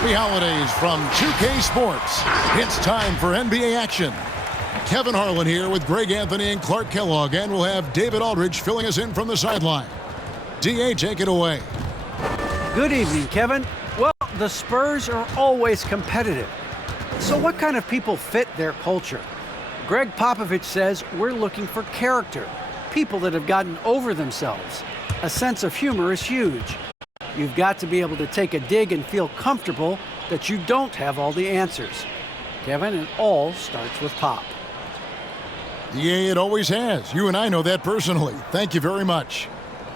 Happy holidays from 2K Sports. It's time for NBA action. Kevin Harlan here with Greg Anthony and Clark Kellogg, and we'll have David Aldridge filling us in from the sideline. DA, take it away. Good evening, Kevin. Well, the Spurs are always competitive. So what kind of people fit their culture? Greg Popovich says we're looking for character, people that have gotten over themselves. A sense of humor is huge. You've got to be able to take a dig and feel comfortable that you don't have all the answers. Kevin, it all starts with Pop. Yeah, it always has. You and I know that personally. Thank you very much.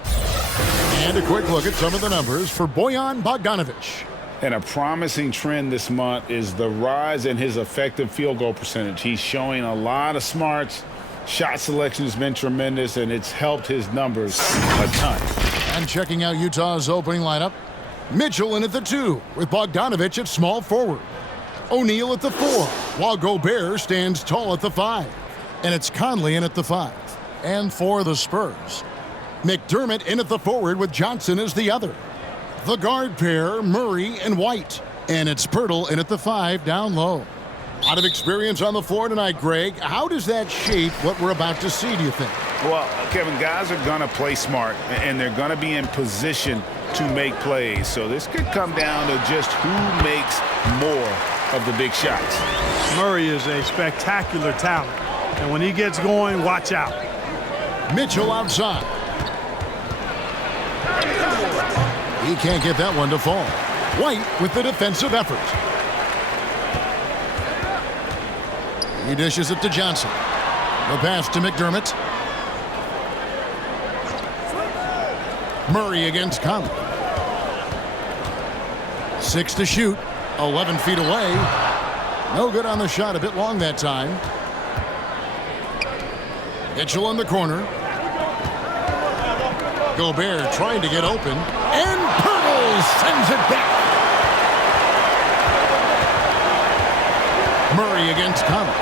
And a quick look at some of the numbers for Bojan Bogdanovic. And a promising trend this month is the rise in his effective field goal percentage. He's showing a lot of smarts. Shot selection has been tremendous, and it's helped his numbers a ton. And checking out Utah's opening lineup, Mitchell in at the 2 with Bogdanovic at small forward. O'Neal at the 4, while Gobert stands tall at the 5. And it's Conley in at the 5. And for the Spurs, McDermott in at the forward with Johnson as the other. The guard pair, Murray and White. And it's Pirtle in at the 5 down low. A lot of experience on the floor tonight, Greg. How does that shape what we're about to see, do you think? Well, Kevin, guys are going to play smart, and they're going to be in position to make plays. So this could come down to just who makes more of the big shots. Murray is a spectacular talent, and when he gets going, watch out. Mitchell outside. He can't get that one to fall. White with the defensive effort. He dishes it to Johnson. The pass to McDermott. Murray against Conley. 6 to shoot. 11 feet away. No good on the shot. A bit long that time. Mitchell in the corner. Gobert trying to get open. And Pirtle sends it back. Murray against Conley.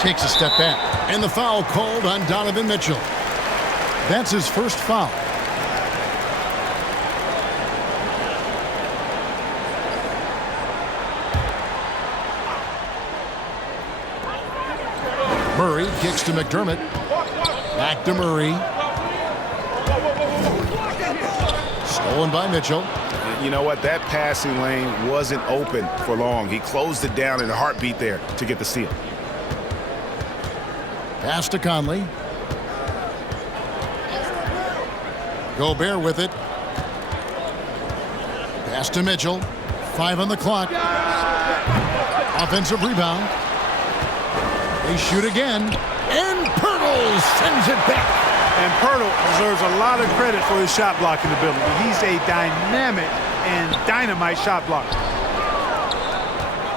Takes a step back. And the foul called on Donovan Mitchell. That's his first foul. Murray kicks to McDermott. Back to Murray. Stolen by Mitchell. You know what? That passing lane wasn't open for long. He closed it down in a heartbeat there to get the steal. Pass to Conley. Gobert with it. Pass to Mitchell. 5 on the clock. Offensive rebound. They shoot again. And Pirtle sends it back. And Pirtle deserves a lot of credit for his shot blocking ability. He's a dynamic and dynamite shot blocker.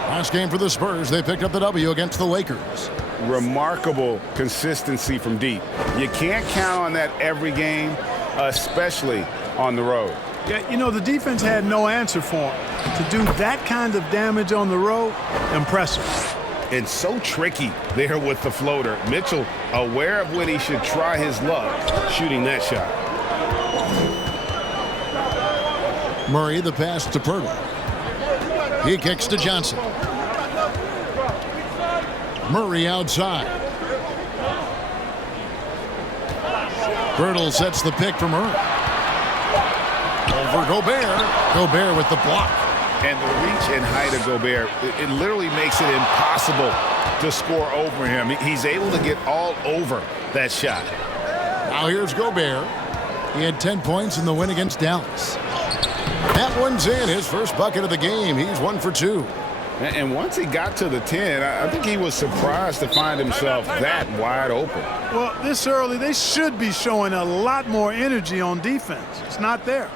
Last game for the Spurs, they picked up the W against the Lakers. Remarkable consistency from deep. You can't count on that every game, especially on the road. Yeah, you know, the defense had no answer for him. To do that kind of damage on the road, impressive. It's so tricky there with the floater. Mitchell aware of when he should try his luck shooting that shot. Murray the pass to Pirtle. He kicks to Johnson. Murray outside. Pirtle sets the pick for Murray. Over Gobert. Gobert with the block. And the reach and height of Gobert, it literally makes it impossible to score over him. He's able to get all over that shot. Now here's Gobert. He had 10 points in the win against Dallas. That one's in, his first bucket of the game. He's 1 for 2. And once he got to the 10, I think he was surprised to find himself that wide open. Well, this early, they should be showing a lot more energy on defense. It's not there.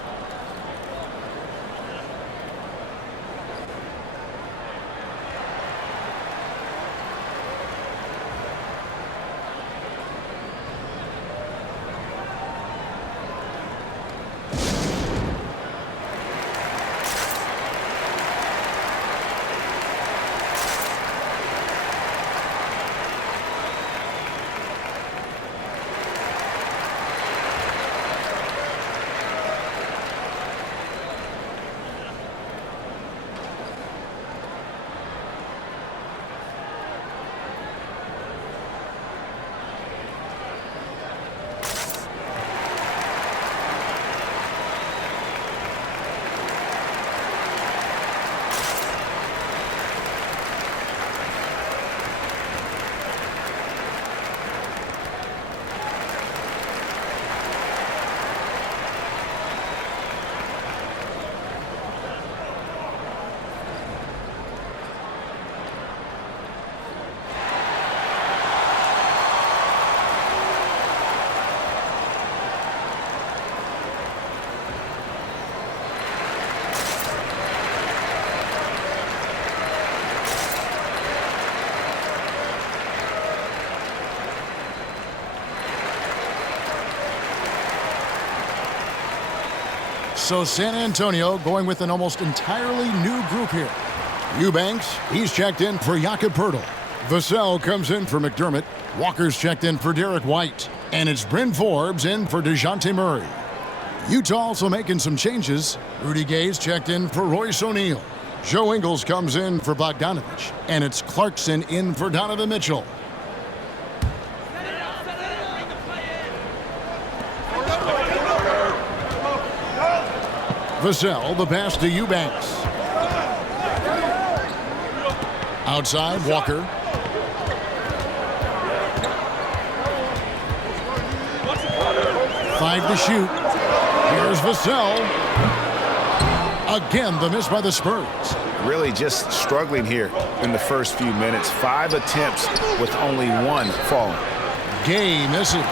So San Antonio going with an almost entirely new group here. Eubanks, he's checked in for Jakob Poeltl. Vassell comes in for McDermott. Walker's checked in for Derek White. And it's Bryn Forbes in for DeJounte Murray. Utah also making some changes. Rudy Gay's checked in for Royce O'Neal. Joe Ingles comes in for Bogdanovich. And it's Clarkson in for Donovan Mitchell. Vassell, the pass to Eubanks. Outside, Walker. Five to shoot. Here's Vassell. Again, the miss by the Spurs. Really just struggling here in the first few minutes. 5 attempts with only 1 falling. Gay misses.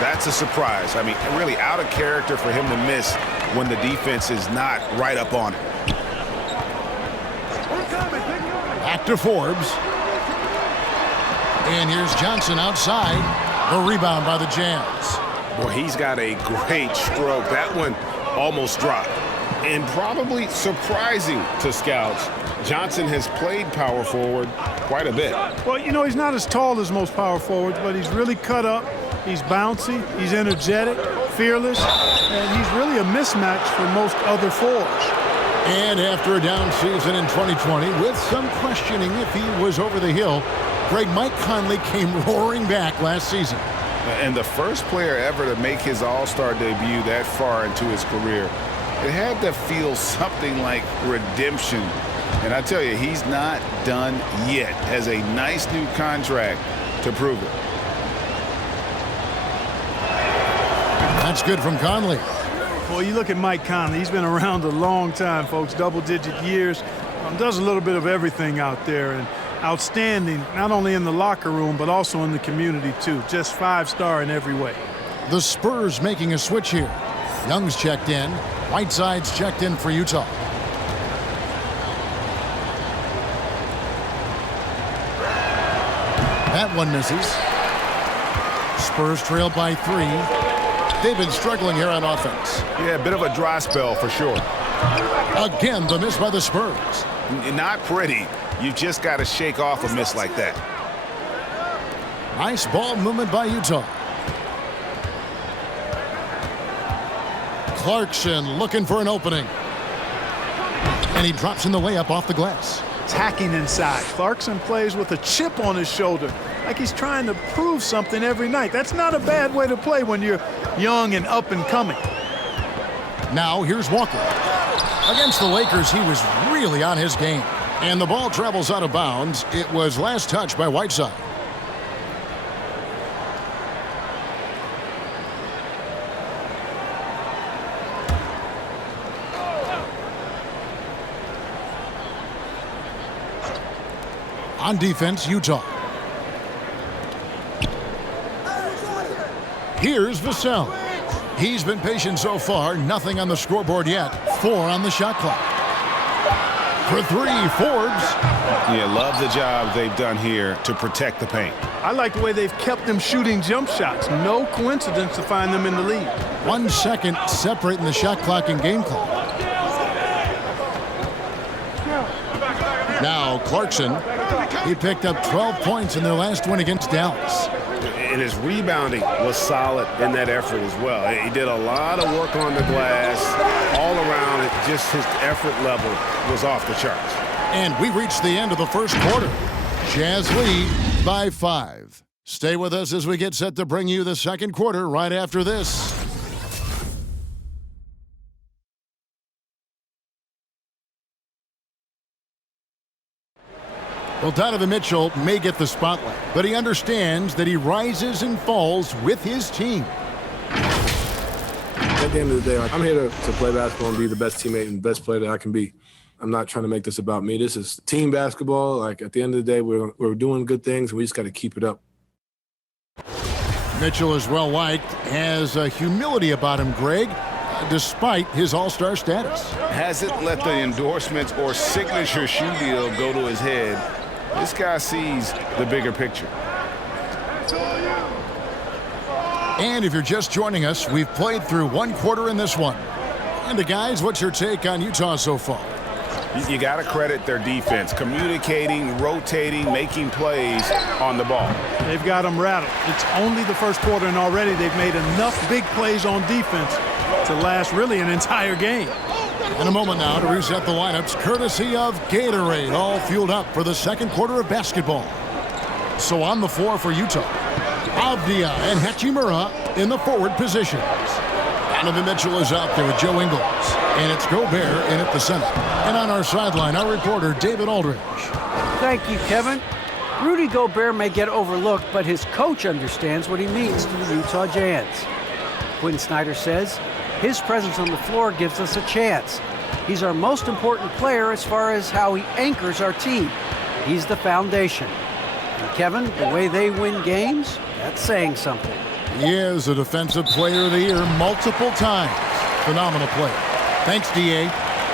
That's a surprise. I mean, really out of character for him to miss when the defense is not right up on it. Back to Forbes. And here's Johnson outside. The rebound by the Jazz. Boy, he's got a great stroke. That one almost dropped. And probably surprising to scouts, Johnson has played power forward quite a bit. Well, you know, he's not as tall as most power forwards, but he's really cut up. He's bouncy, he's energetic, fearless, and he's really a mismatch for most other forwards. And after a down season in 2020, with some questioning if he was over the hill, Mike Conley came roaring back last season. And the first player ever to make his All-Star debut that far into his career, it had to feel something like redemption. And I tell you, he's not done yet. Has a nice new contract to prove it. That's good from Conley. Well, you look at Mike Conley. He's been around a long time, folks, double-digit years. Does a little bit of everything out there, and outstanding, not only in the locker room, but also in the community, too. Just 5-star in every way. The Spurs making a switch here. Young's checked in. Whiteside's checked in for Utah. That one misses. Spurs trail by 3. They've been struggling here on offense. Yeah, a bit of a dry spell for sure. Again, the miss by the Spurs. Not pretty. You just got to shake off a miss like that. Nice ball movement by Utah. Clarkson looking for an opening. And he drops in the layup off the glass. Attacking inside. Clarkson plays with a chip on his shoulder, like he's trying to prove something every night. That's not a bad way to play when you're young and up and coming. Now here's Walker. Against the Lakers, he was really on his game. And the ball travels out of bounds. It was last touched by Whiteside. On defense, Utah. Here's Vassell. He's been patient so far. Nothing on the scoreboard yet. 4 on the shot clock. For 3, Forbes. Yeah, love the job they've done here to protect the paint. I like the way they've kept them shooting jump shots. No coincidence to find them in the lead. 1 second separating the shot clock and game clock. Now Clarkson. He picked up 12 points in their last win against Dallas. And his rebounding was solid in that effort as well. He did a lot of work on the glass. All around, just his effort level was off the charts. And we reached the end of the first quarter. Jazz lead by 5. Stay with us as we get set to bring you the second quarter right after this. Well, Donovan Mitchell may get the spotlight, but he understands that he rises and falls with his team. At the end of the day, I'm here to play basketball and be the best teammate and best player that I can be. I'm not trying to make this about me. This is team basketball. Like, at the end of the day, we're doing good things, and we just got to keep it up. Mitchell is well-liked, has a humility about him, Greg, despite his all-star status. Hasn't let the endorsements or signature shoe deal go to his head. This guy sees the bigger picture. And if you're just joining us, we've played through one quarter in this one. And guys, what's your take on Utah so far? You got to credit their defense, communicating, rotating, making plays on the ball. They've got them rattled. It's only the first quarter, and already they've made enough big plays on defense to last really an entire game. In a moment now to reset the lineups, courtesy of Gatorade, all fueled up for the second quarter of basketball. So on the floor for Utah, Avdia and Hachimura in the forward positions. Donovan Mitchell is out there with Joe Ingles. And it's Gobert in at the center. And on our sideline, our reporter, David Aldridge. Thank you, Kevin. Rudy Gobert may get overlooked, but his coach understands what he means to the Utah Jazz. Quinn Snyder says, his presence on the floor gives us a chance. He's our most important player as far as how he anchors our team. He's the foundation. And Kevin, the way they win games, that's saying something. He is a Defensive Player of the Year multiple times. Phenomenal player. Thanks, D.A.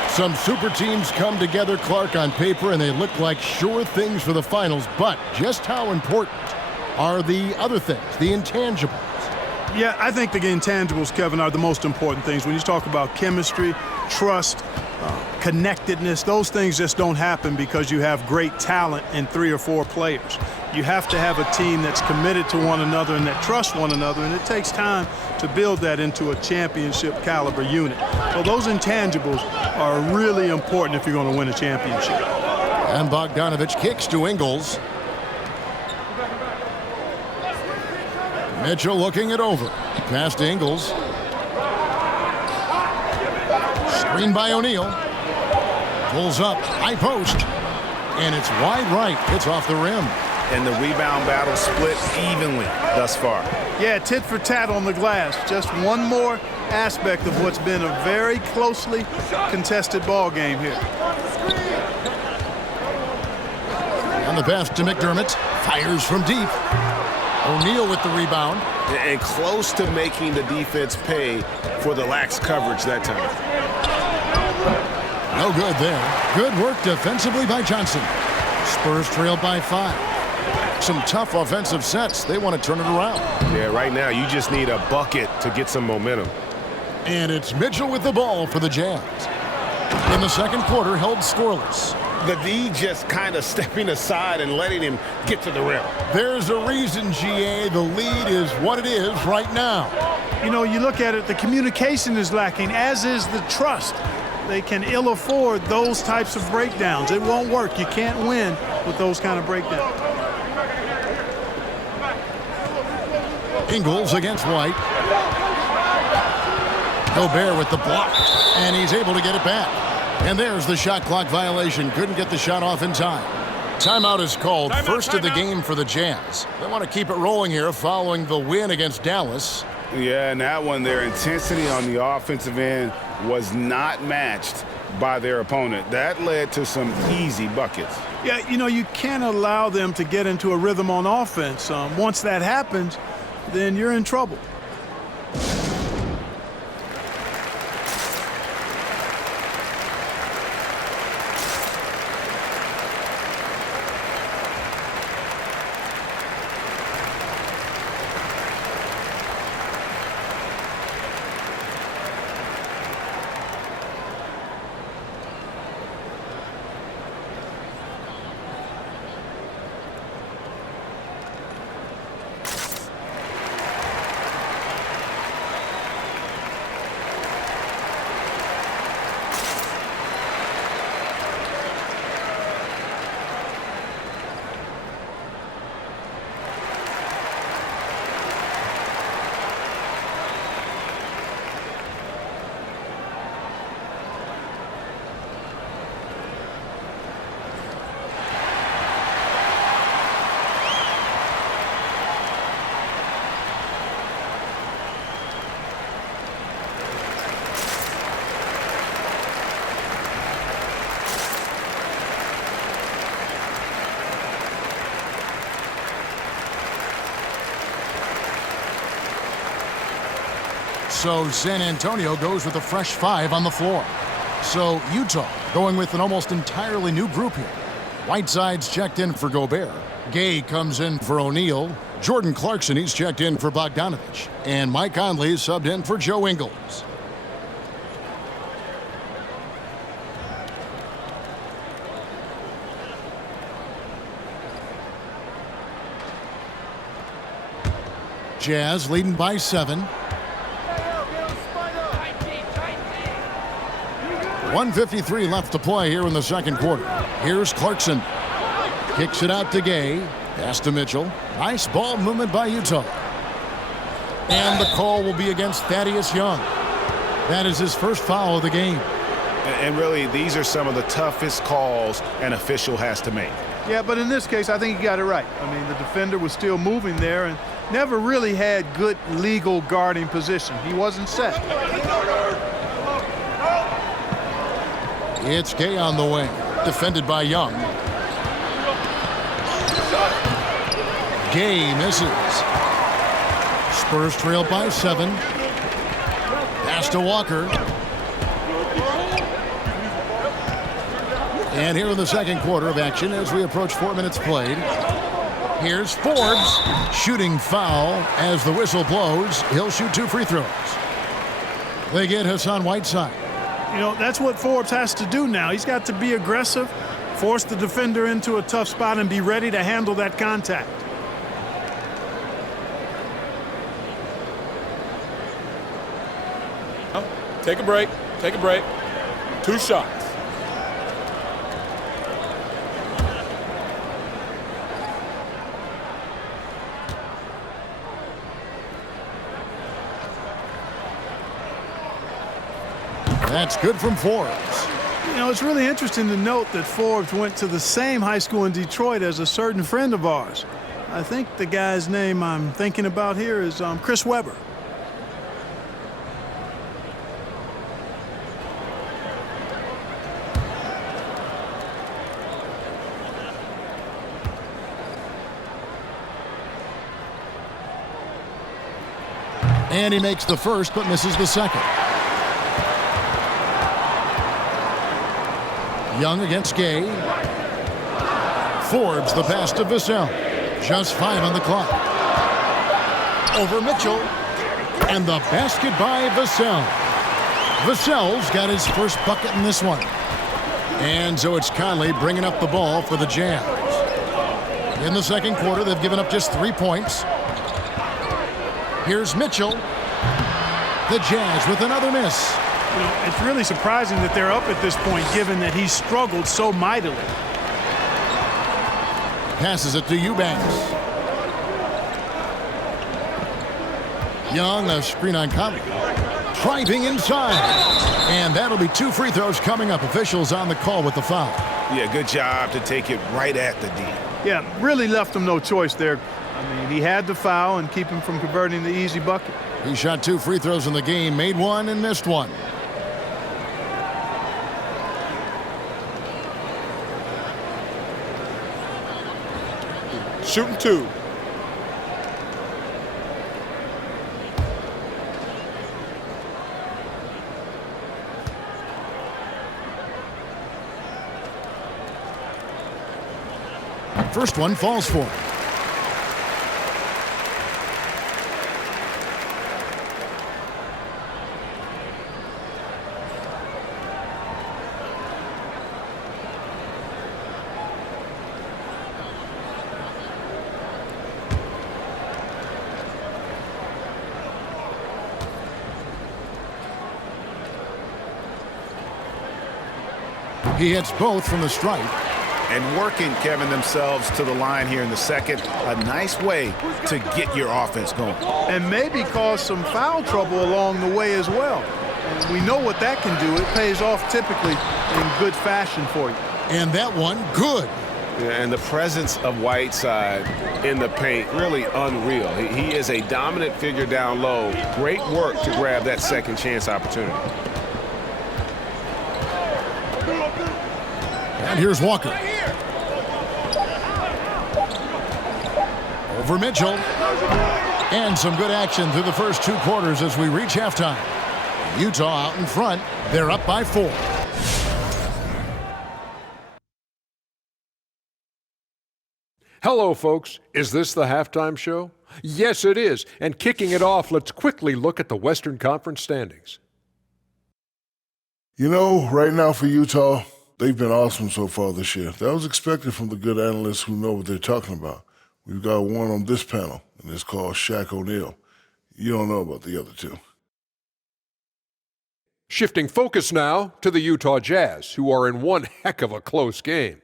Some super teams come together, Clark, on paper, and they look like sure things for the finals. But just how important are the other things, the intangibles? Yeah, I think the intangibles, Kevin, are the most important things. When you talk about chemistry, trust, connectedness, those things just don't happen because you have great talent in 3 or 4 players. You have to have a team that's committed to one another and that trusts one another, and it takes time to build that into a championship caliber unit. So those intangibles are really important if you're going to win a championship. And Bogdanovich kicks to Ingles. Mitchell looking it over. Pass to Ingles. Screen by O'Neal. Pulls up, high post. And it's wide right. It's off the rim. And the rebound battle split evenly thus far. Yeah, tit for tat on the glass. Just one more aspect of what's been a very closely contested ball game here. On the pass to McDermott. Fires from deep. O'Neal with the rebound. And close to making the defense pay for the lax coverage that time. No good there. Good work defensively by Johnson. Spurs trailed by 5. Some tough offensive sets. They want to turn it around. Yeah, right now you just need a bucket to get some momentum. And it's Mitchell with the ball for the Jazz. In the second quarter, held scoreless. The D just kind of stepping aside and letting him get to the rim. There's a reason, GA, the lead is what it is right now. You know, you look at it, the communication is lacking, as is the trust. They can ill afford those types of breakdowns. It won't work. You can't win with those kind of breakdowns. Ingles against White. Gobert with the block, and he's able to get it back. And there's the shot clock violation. Couldn't get the shot off in time. Timeout is called. First of the game for the Jazz. They want to keep it rolling here following the win against Dallas. Yeah, and that one, their intensity on the offensive end was not matched by their opponent. That led to some easy buckets. Yeah, you know, you can't allow them to get into a rhythm on offense. Once that happens, then you're in trouble. So San Antonio goes with a fresh 5 on the floor. So Utah going with an almost entirely new group here. Whiteside's checked in for Gobert. Gay comes in for O'Neal. Jordan Clarkson, he's checked in for Bogdanovich. And Mike Conley subbed in for Joe Ingles. Jazz leading by 7. 1:53 left to play here in the second quarter. Here's Clarkson. Kicks it out to Gay. Pass to Mitchell. Nice ball movement by Utah. And the call will be against Thaddeus Young. That is his first foul of the game. And really, these are some of the toughest calls an official has to make. Yeah, but in this case, I think he got it right. I mean, the defender was still moving there and never really had good legal guarding position. He wasn't set. It's Gay on the wing. Defended by Young. Gay misses. Spurs trail by 7. Pass to Walker. And here in the second quarter of action as we approach 4 minutes played. Here's Forbes. Shooting foul as the whistle blows. He'll shoot 2 free throws. They get Hassan Whiteside. You know, that's what Forbes has to do now. He's got to be aggressive, force the defender into a tough spot, and be ready to handle that contact. Take a break. Take a break. 2 shots. That's good from Forbes. You know, it's really interesting to note that Forbes went to the same high school in Detroit as a certain friend of ours. I think the guy's name I'm thinking about here is Chris Webber. And he makes the first but misses the second. Young against Gay. Forbes the pass to Vassell. Just 5 on the clock. Over Mitchell. And the basket by Vassell. Vassell's got his first bucket in this one. And so it's Conley bringing up the ball for the Jazz. In the second quarter, they've given up just 3 points. Here's Mitchell. The Jazz with another miss. You know, it's really surprising that they're up at this point, given that he struggled so mightily. Passes it to Eubanks. Young, a screen on Conley. Driving inside. And that'll be 2 free throws coming up. Officials on the call with the foul. Yeah, good job to take it right at the D. Yeah, really left him no choice there. I mean, he had the foul and keep him from converting the easy bucket. He shot 2 free throws in the game, made 1 and missed 1. Shooting 2. First one falls for him. He hits both from the stripe. And working, Kevin, themselves to the line here in the second. A nice way to get your offense going. And maybe cause some foul trouble along the way as well. And we know what that can do. It pays off typically in good fashion for you. And that one, good. Yeah, and the presence of Whiteside in the paint, really unreal. He is a dominant figure down low. Great work to grab that second chance opportunity. And here's Walker. Over Mitchell. And some good action through the first 2 quarters as we reach halftime. Utah out in front. They're up by 4. Hello, folks. Is this the halftime show? Yes, it is. And kicking it off, let's quickly look at the Western Conference standings. You know, right now for Utah, they've been awesome so far this year. That was expected from the good analysts who know what they're talking about. We've got one on this panel, and it's called Shaq O'Neal. You don't know about the other two. Shifting focus now to the Utah Jazz, who are in one heck of a close game.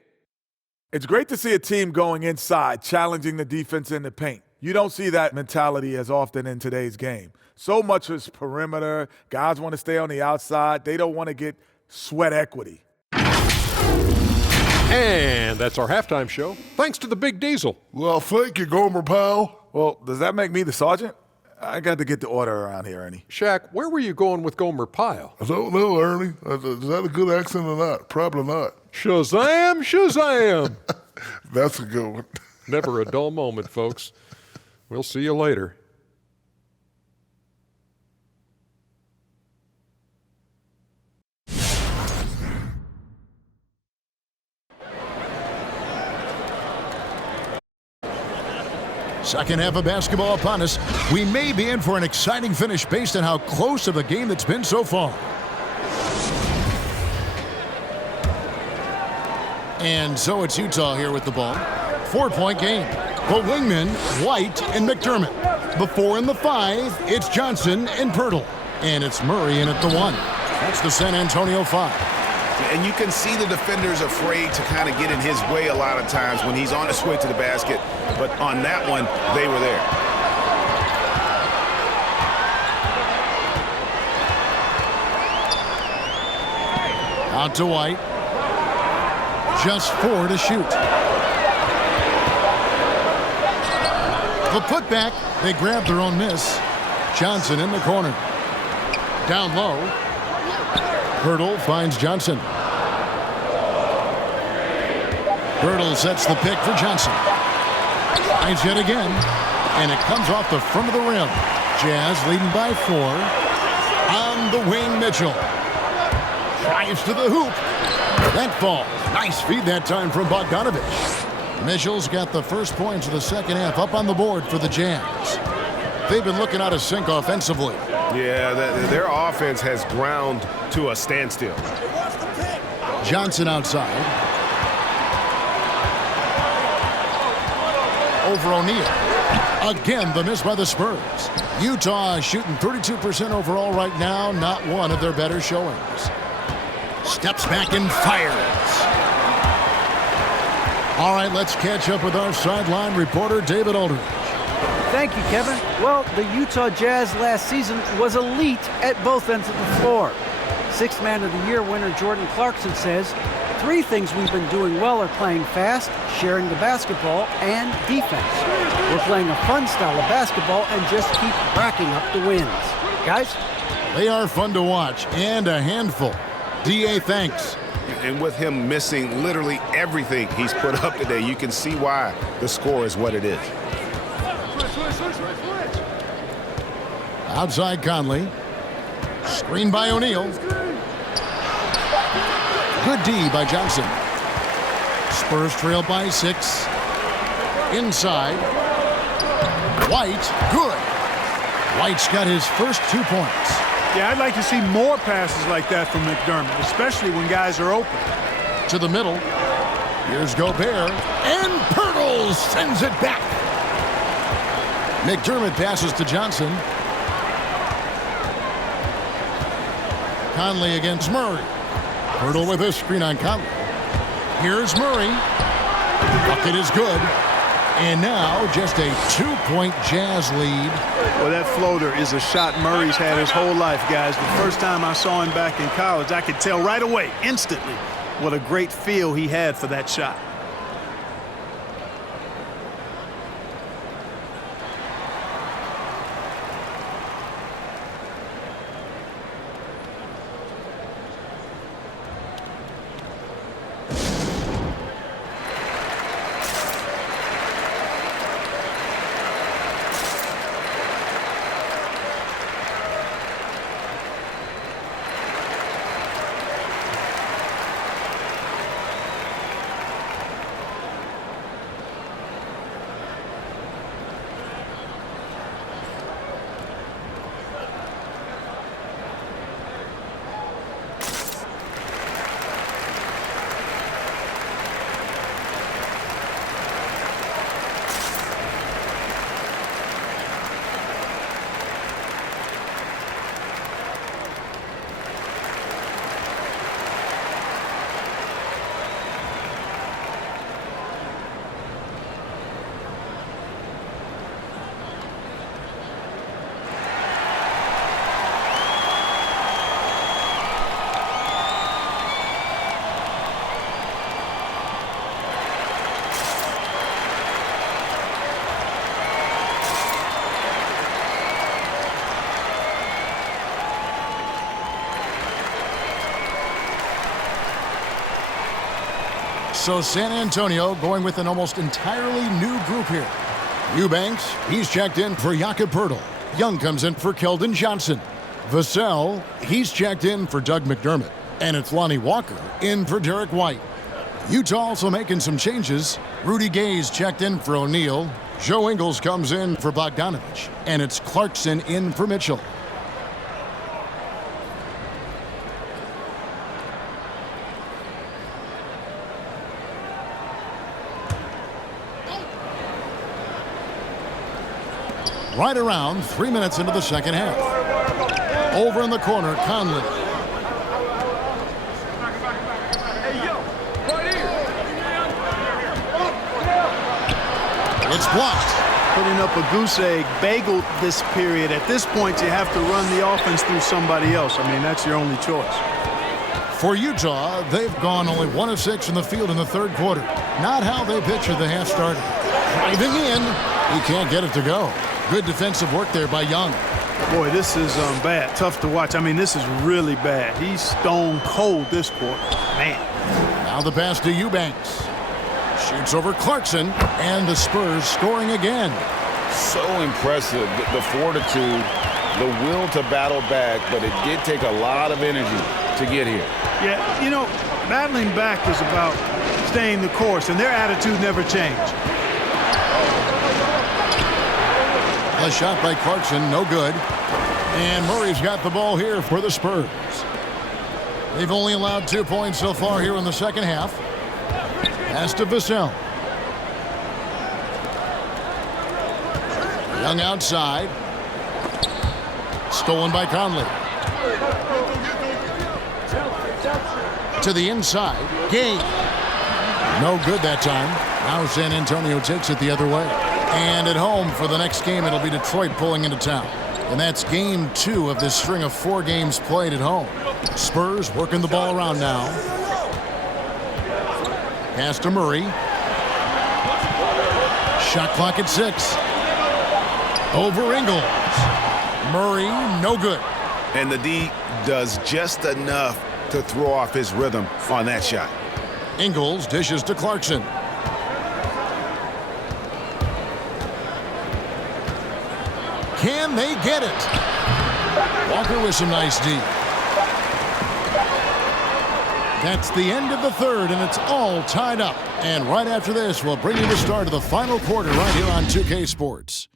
It's great to see a team going inside, challenging the defense in the paint. You don't see that mentality as often in today's game. So much is perimeter. Guys want to stay on the outside. They don't want to get sweat equity. And that's our halftime show, thanks to the Big Diesel. Well, thank you, Gomer Powell. Well, does that make me the sergeant? I got to get the order around here, Ernie. Shaq, where were you going with Gomer Pyle? I don't know, Ernie. Is that a good accent or not? Probably not. Shazam, Shazam. That's a good one. Never a dull moment, folks. We'll see you later. Second half of basketball upon us. We may be in for an exciting finish based on how close of a game that's been so far. And so it's Utah here with the ball. 4-point game. The wingmen, White and McDermott. The 4 and the 5, it's Johnson and Pirtle. And it's Murray in at the 1. That's the San Antonio 5. And you can see the defenders afraid to kind of get in his way a lot of times when he's on his way to the basket. But on that one, they were there. Out to White. Just 4 to shoot. The putback, they grab their own miss. Johnson in the corner. Down low. Pirtle finds Johnson. Pirtle sets the pick for Johnson. Finds yet again. And it comes off the front of the rim. Jazz leading by 4. On the wing, Mitchell. Drives to the hoop. That falls. Nice feed that time from Bogdanovich. Mitchell's got the first points of the second half up on the board for the Jazz. They've been looking out of sync offensively. Yeah, their offense has ground to a standstill. Johnson outside. Over O'Neal. Again, the miss by the Spurs. Utah is shooting 32% overall right now, not one of their better showings. Steps back and fires. All right, let's catch up with our sideline reporter, David Aldridge. Thank you, Kevin. Well, the Utah Jazz last season was elite at both ends of the floor. Sixth Man of the Year winner Jordan Clarkson says, 3 things we've been doing well are playing fast, sharing the basketball, and defense. We're playing a fun style of basketball and just keep racking up the wins. Guys? They are fun to watch and a handful. D.A., thanks. And with him missing literally everything he's put up today, you can see why the score is what it is. Outside Conley. Screen by O'Neal. Good D by Johnson. Spurs trail by 6. Inside. White, good. White's got his first 2 points. Yeah, I'd like to see more passes like that from McDermott, especially when guys are open. To the middle. Here's Gobert. And Pirtle sends it back. McDermott passes to Johnson. Conley against Murray. Pirtle with a screen on Conley. Here's Murray. Bucket is good. And now just a 2-point Jazz lead. Well, that floater is a shot Murray's had his whole life, guys. The first time I saw him back in college, I could tell right away, instantly, what a great feel he had for that shot. So San Antonio going with an almost entirely new group here. Eubanks, he's checked in for Jakob Poeltl. Young comes in for Keldon Johnson. Vassell, he's checked in for Doug McDermott. And it's Lonnie Walker in for Derek White. Utah also making some changes. Rudy Gay's checked in for O'Neal. Joe Ingles comes in for Bogdanovich. And it's Clarkson in for Mitchell. Right around 3 minutes into the second half. Over in the corner, Conley. It's blocked. Putting up a goose egg bagel this period. At this point, you have to run the offense through somebody else. I mean, that's your only choice. For Utah, they've gone only 1 of 6 in the field in the third quarter. Not how they pictured the half started. Driving in, he can't get it to go. Good defensive work there by Young. Boy, this is bad. Tough to watch. I mean, this is really bad. He's stone cold this quarter. Man. Now the pass to Eubanks. Shoots over Clarkson, and the Spurs scoring again. So impressive, the fortitude, the will to battle back, but it did take a lot of energy to get here. Yeah, you know, battling back is about staying the course, and their attitude never changed. A shot by Clarkson, no good. And Murray's got the ball here for the Spurs. They've only allowed 2 points so far here in the second half. Pass to Vassell. Young outside. Stolen by Conley. To the inside. Gay. No good that time. Now San Antonio takes it the other way. And at home for the next game, it'll be Detroit pulling into town. And that's game 2 of this string of 4 games played at home. Spurs working the ball around now. Pass to Murray. Shot clock at 6. Over Ingles. Murray, no good. And the D does just enough to throw off his rhythm on that shot. Ingles dishes to Clarkson. Can they get it? Walker with some nice D. That's the end of the third, and it's all tied up. And right after this, we'll bring you the start of the final quarter right here on 2K Sports.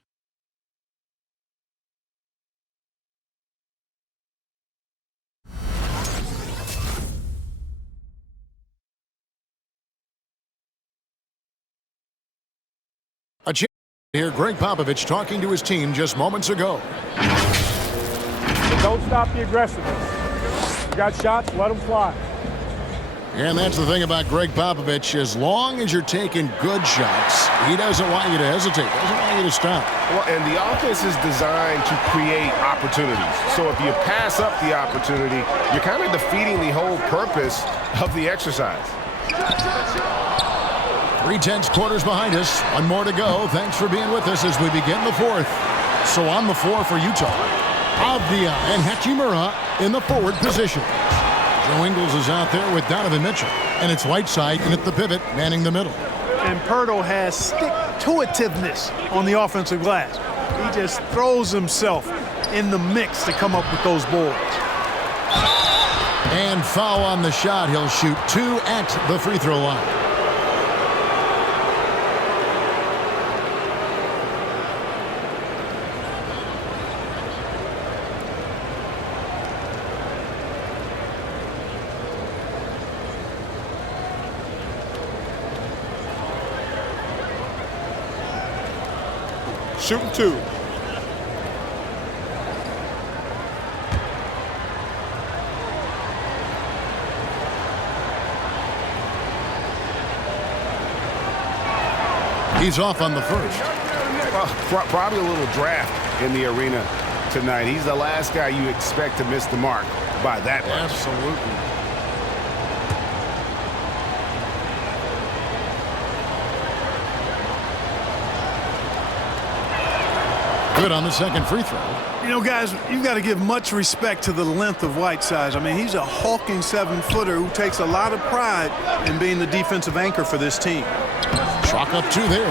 A chance here, Greg Popovich talking to his team just moments ago. But don't stop the aggressiveness. You got shots, let them fly. And that's the thing about Greg Popovich. As long as you're taking good shots, he doesn't want you to hesitate. Doesn't want you to stop. Well, and the offense is designed to create opportunities. So if you pass up the opportunity, you're kind of defeating the whole purpose of the exercise. 3/10 quarters behind us. 1 more to go. Thanks for being with us as we begin the fourth. So on the floor for Utah, Avdia and Hachimura in the forward position. Joe Ingles is out there with Donovan Mitchell. And it's Whiteside in at the pivot, manning the middle. And Poeltl has stick-to-itiveness on the offensive glass. He just throws himself in the mix to come up with those boards. And foul on the shot. He'll shoot 2 at the free throw line. Shooting 2. He's off on the first. Well, probably a little draft in the arena tonight. He's the last guy you expect to miss the mark by that much. Absolutely. Good on the second free throw. You know, guys, you've got to give much respect to the length of Whiteside. I mean, he's a hulking 7-footer who takes a lot of pride in being the defensive anchor for this team. Chalk up 2 there.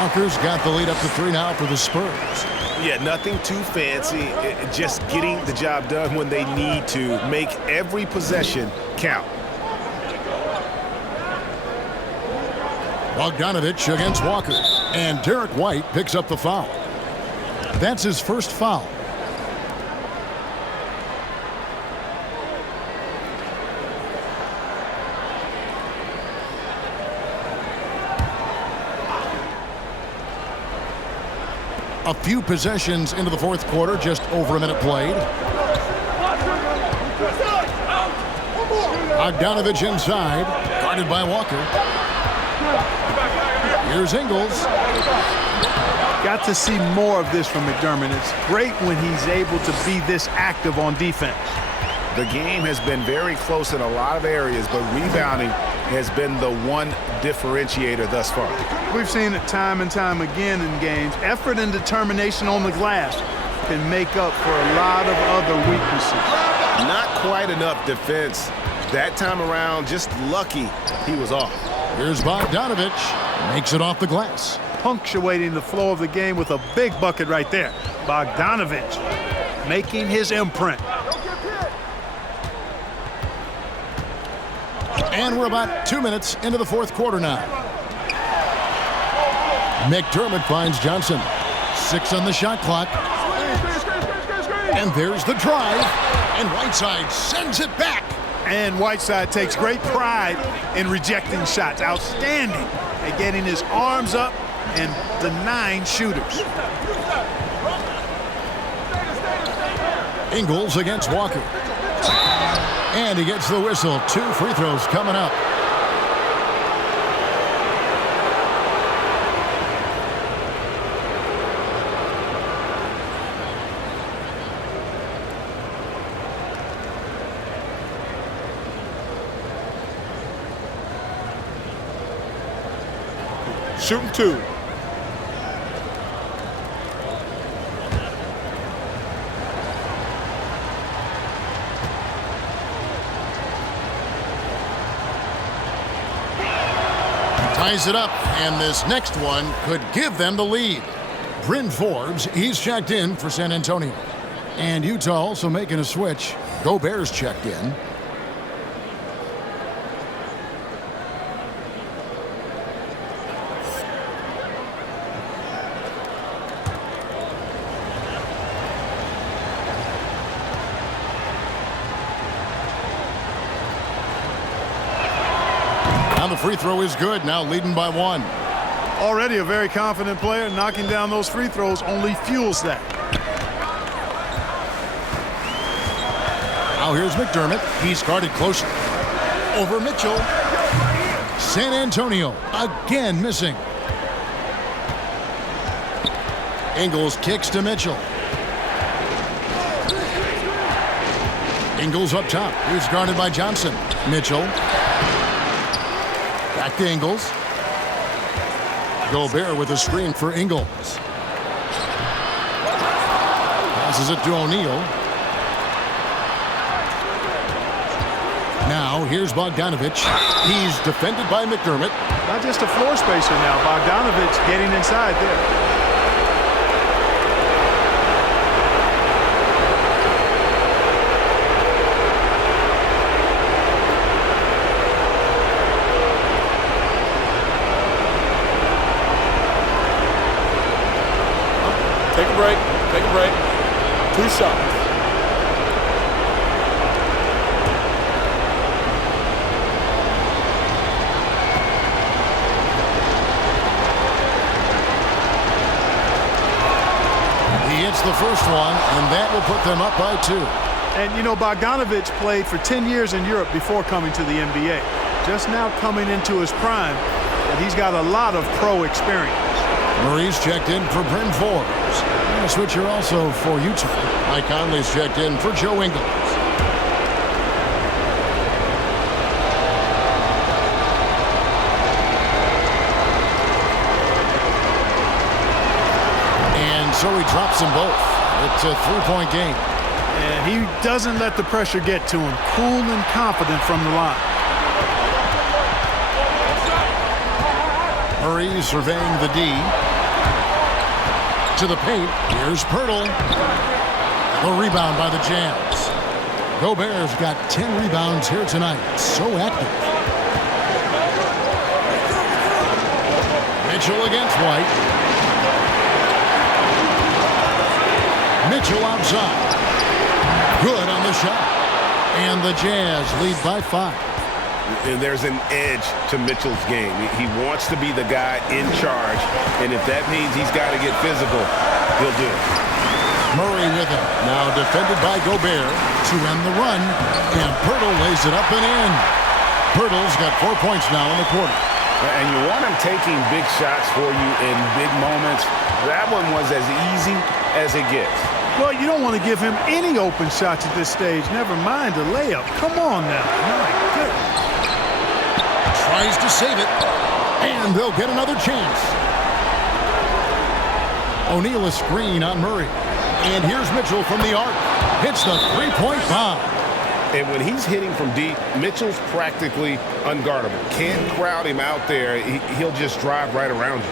Walker's got the lead up to 3 now for the Spurs. Yeah, nothing too fancy. Just getting the job done when they need to. Make every possession count. Bogdanovich against Walker. And Derek White picks up the foul. That's his first foul. A few possessions into the fourth quarter, just over a minute played. Bogdanovich inside, guarded by Walker. Here's Ingles. Got to see more of this from McDermott. It's great when he's able to be this active on defense. The game has been very close in a lot of areas, but rebounding has been the one differentiator thus far. We've seen it time and time again in games. Effort and determination on the glass can make up for a lot of other weaknesses. Not quite enough defense that time around. Just lucky he was off. Here's Bogdanovich. Makes it off the glass. Punctuating the flow of the game with a big bucket right there. Bogdanovich making his imprint. And we're about 2 minutes into the fourth quarter now. McDermott finds Johnson. 6 on the shot clock. And there's the drive. And Whiteside sends it back. And Whiteside takes great pride in rejecting shots. Outstanding at getting his arms up and denying shooters. Ingles against Walker. And he gets the whistle. 2 free throws coming up. Shooting 2. Ties it up, and this next one could give them the lead. Bryn Forbes, he's checked in for San Antonio. And Utah also making a switch. Gobert's checked in. The free throw is good, now leading by 1. Already a very confident player. Knocking down those free throws only fuels that. Now here's McDermott. He's guarded closely. Over Mitchell. San Antonio again missing. Ingles kicks to Mitchell. Ingles up top. He's guarded by Johnson. Mitchell. Back to Ingles. Gobert with a screen for Ingles. Passes it to O'Neal. Now here's Bogdanovich. He's defended by McDermott. Not just a floor spacer now. Bogdanovich getting inside there. Take a break. 2 shots. He hits the first one, and that will put them up by 2. And, you know, Bogdanovich played for 10 years in Europe before coming to the NBA. Just now coming into his prime, and he's got a lot of pro experience. Murray's checked in for Bryn Forbes. And a switcher also for Utah. Mike Conley's checked in for Joe Ingles. And so he drops them both. It's a three-point game. And he doesn't let the pressure get to him. Cool and confident from the line. Murray surveying the D. To the paint. Here's Pirtle. The rebound by the Jazz. Gobert's got 10 rebounds here tonight. So active. Mitchell against White. Mitchell outside. Good on the shot. And the Jazz lead by 5. And there's an edge to Mitchell's game. He wants to be the guy in charge, and if that means he's got to get physical, he'll do it. Murray with him. Now defended by Gobert to end the run, and Pirtle lays it up and in. Pirtle's got 4 points now in the quarter. And you want him taking big shots for you in big moments. That one was as easy as it gets. Well, you don't want to give him any open shots at this stage, never mind a layup. Come on now. My goodness. Tries to save it, and they'll get another chance. O'Neal a screen on Murray. And here's Mitchell from the arc. Hits the three-point bomb. And when he's hitting from deep, Mitchell's practically unguardable. Can't crowd him out there. He'll just drive right around you.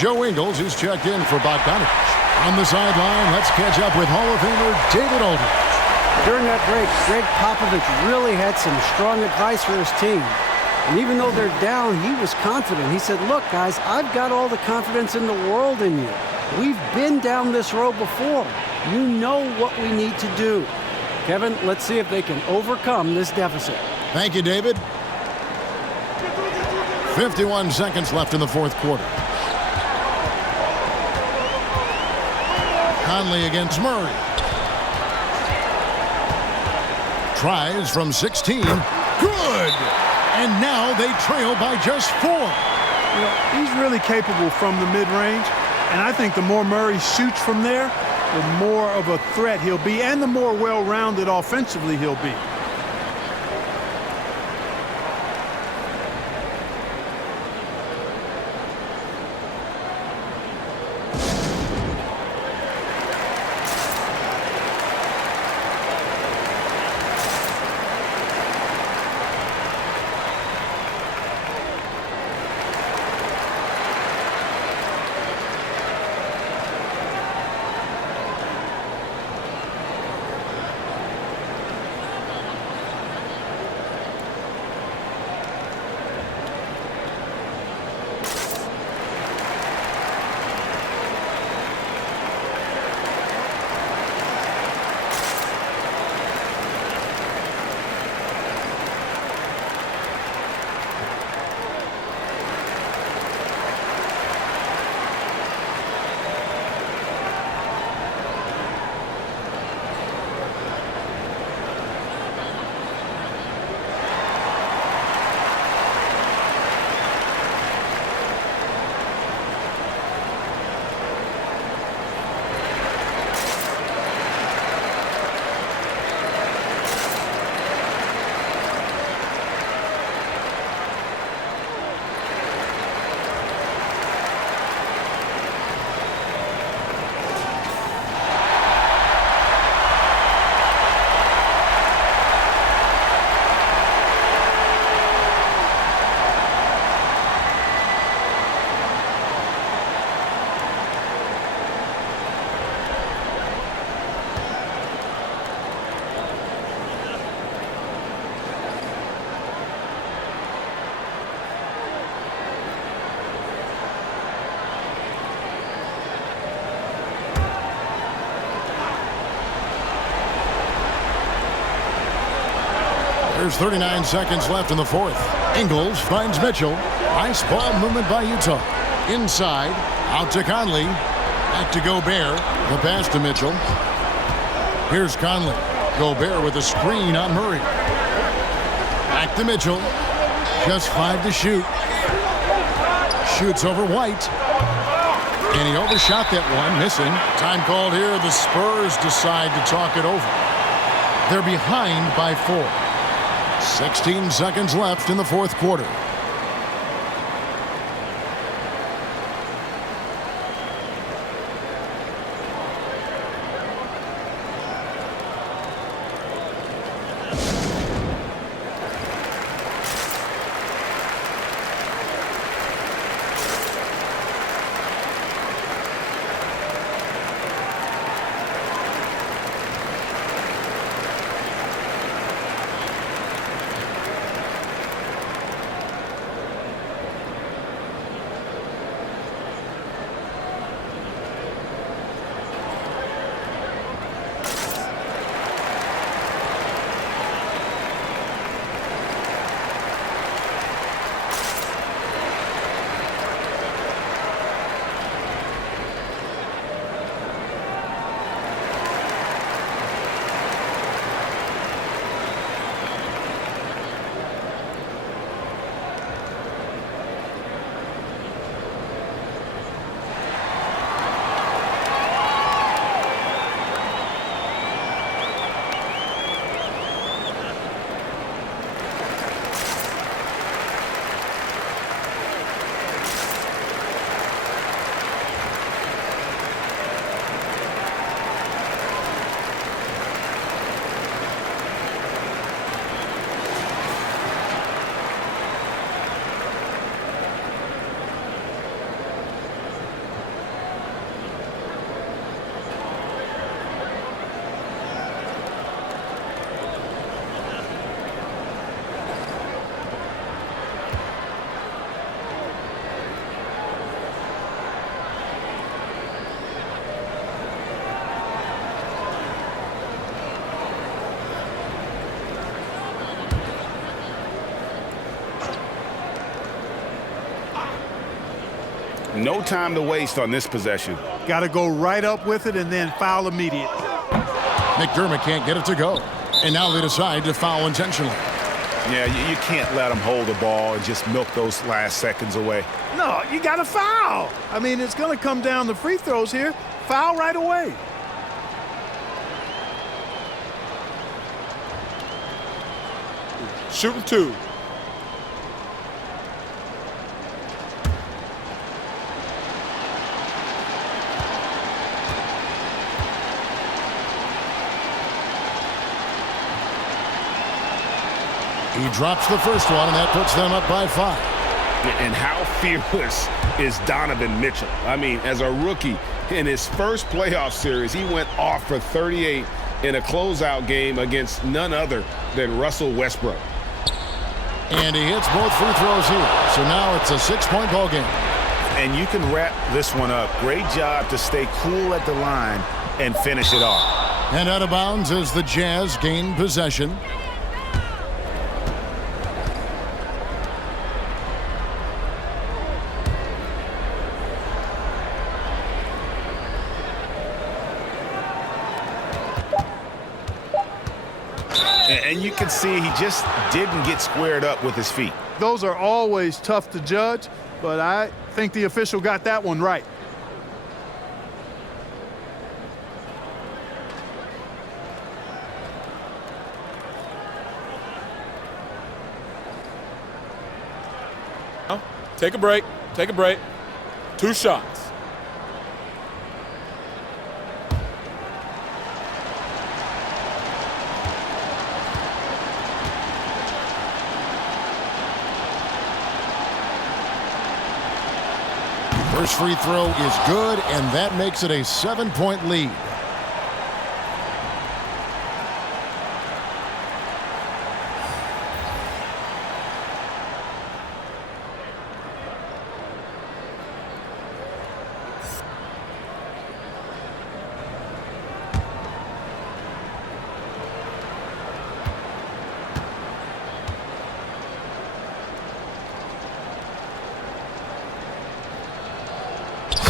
Joe Ingles is checked in for Bogdanovich. On the sideline, let's catch up with Hall of Famer David Aldridge. During that break, Greg Popovich really had some strong advice for his team. And even though they're down, he was confident. He said, look, guys, I've got all the confidence in the world in you. We've been down this road before. You know what we need to do. Kevin, let's see if they can overcome this deficit. Thank you, David. 51 seconds left in the fourth quarter. Conley against Murray. Tries from 16. Good! And now they trail by just 4. You know, he's really capable from the mid-range, and I think the more Murray shoots from there, the more of a threat he'll be, and the more well-rounded offensively he'll be. There's 39 seconds left in the fourth. Ingles finds Mitchell. Nice ball movement by Utah. Inside, out to Conley. Back to Gobert. The pass to Mitchell. Here's Conley. Gobert with a screen on Murray. Back to Mitchell. Just 5 to shoot. Shoots over White. And he overshot that one, missing. Time called here. The Spurs decide to talk it over. They're behind by 4. 16 seconds left in the fourth quarter. No time to waste on this possession. Got to go right up with it and then foul immediately. McDermott can't get it to go. And now they decide to foul intentionally. Yeah, you can't let them hold the ball and just milk those last seconds away. No, you got to foul. I mean, it's going to come down to free throws here. Foul right away. Shooting 2. He drops the first one, and that puts them up by 5. And how fearless is Donovan Mitchell? I mean, as a rookie, in his first playoff series, he went off for 38 in a closeout game against none other than Russell Westbrook. And he hits both free throws here. So now it's a 6-point ball game. And you can wrap this one up. Great job to stay cool at the line and finish it off. And out of bounds as the Jazz gain possession. And you can see he just didn't get squared up with his feet. Those are always tough to judge, but I think the official got that one right. Take a break. Take a break. 2 shots. First free throw is good, and that makes it a 7-point lead.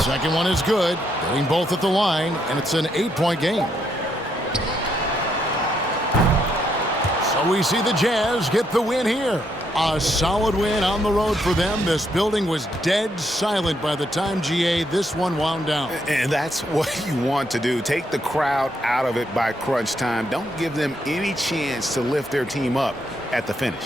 Second one is good. Getting both at the line, and it's an 8-point game. So we see the Jazz get the win here. A solid win on the road for them. This building was dead silent by the time, GA, this one wound down. And that's what you want to do. Take the crowd out of it by crunch time. Don't give them any chance to lift their team up at the finish.